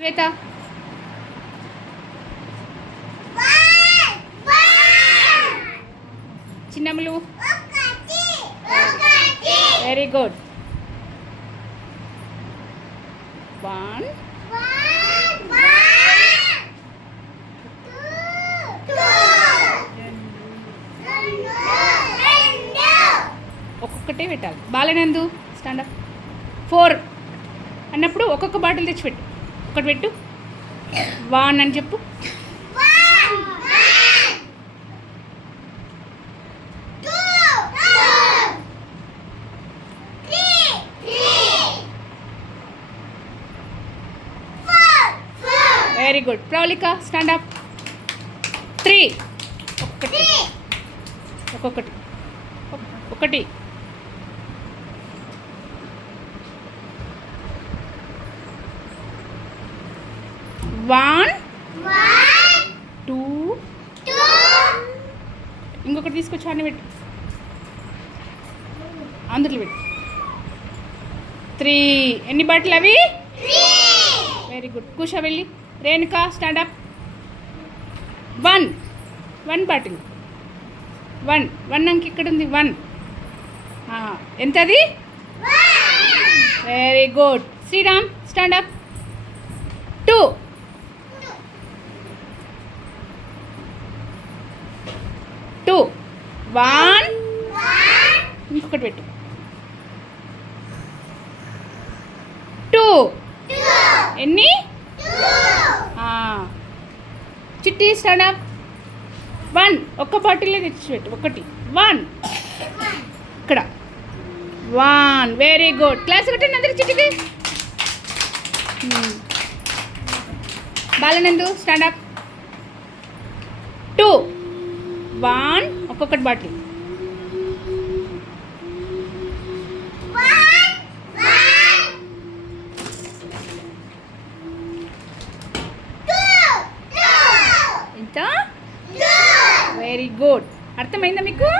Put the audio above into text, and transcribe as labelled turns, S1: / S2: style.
S1: శ్వేత. చిన్నములు. Very good one ఒక్కొక్కటే పెట్టాలి. బాలనందు స్టాండప్ ఫోర్ అన్నప్పుడు ఒక్కొక్క బాటిల్ తెచ్చిపెట్టు. ఒకటి పెట్టు. వన్ అని చెప్పు. Very good ప్రౌలిక stand up three ఒక్కటి. ఒక్కొక్కటి. ఒకటి వన్ టూ ఇంకొకటి తీసుకొచ్చి అన్ని పెట్టు. అందులో పెట్టు. త్రీ ఎన్ని బాటిల్ అవి? వెరీ గుడ్ కూర్చో వెళ్ళి. Renuka stand up one one bottle one one అంక ఇక్కడ ఉంది. వన్ ఎంత అది very good Sriram stand up two one ఇంకొకటి పెట్టు. టూ ఎన్ని? చిట్టి స్టాండప్ వన్ ఒక్క బాటిల్లో తెచ్చిపెట్టు ఒకటి. వన్ ఇక్కడ. వన్ వెరీ గుడ్ క్లాస్ కట్టండి అందరి చిట్టికి. Hmm. Balanandu stand up two one ఒక్కొక్కటి బాటిల్ ఎంత? వెరీ గుడ్ అర్థమైందా మీకు?